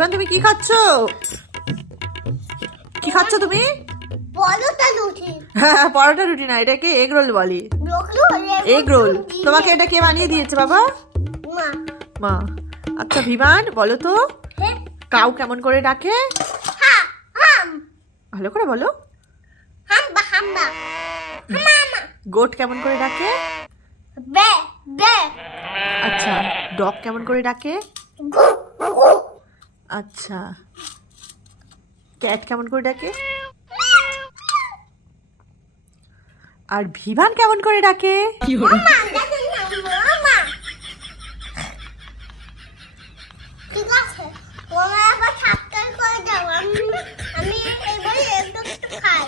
বিমান তুমি কি খাচ্ছো? কি খাচ্ছো তুমি? পরোটা রুটি। হ্যাঁ, পরোটা রুটি না, এটাকে এগ রোল বলি। Egg roll. তোমাকে এটা কে বানিয়ে দিয়েছে বাবা? মা। মা। আচ্ছা বিমান বলো তো, হ্যাঁ। কাউ কেমন করে ডাকে? হ্যাঁ, হাম। ভালো করে বলো। হাম্বা হাম্বা। হাম্মা। গোট কেমন করে ডাকে? বে বে। আচ্ছা, ডগ কেমন করে ডাকে? গু গু। আচ্ছা, ক্যাট কেমন করে ডাকে? আর বিমান কেমন করে ডাকে? মামা, দেখেন না মামা। ঠিক আছে, তোমরা আবার সাবস্ক্রাইব করে দাও। আমি এবারে একটু খাই।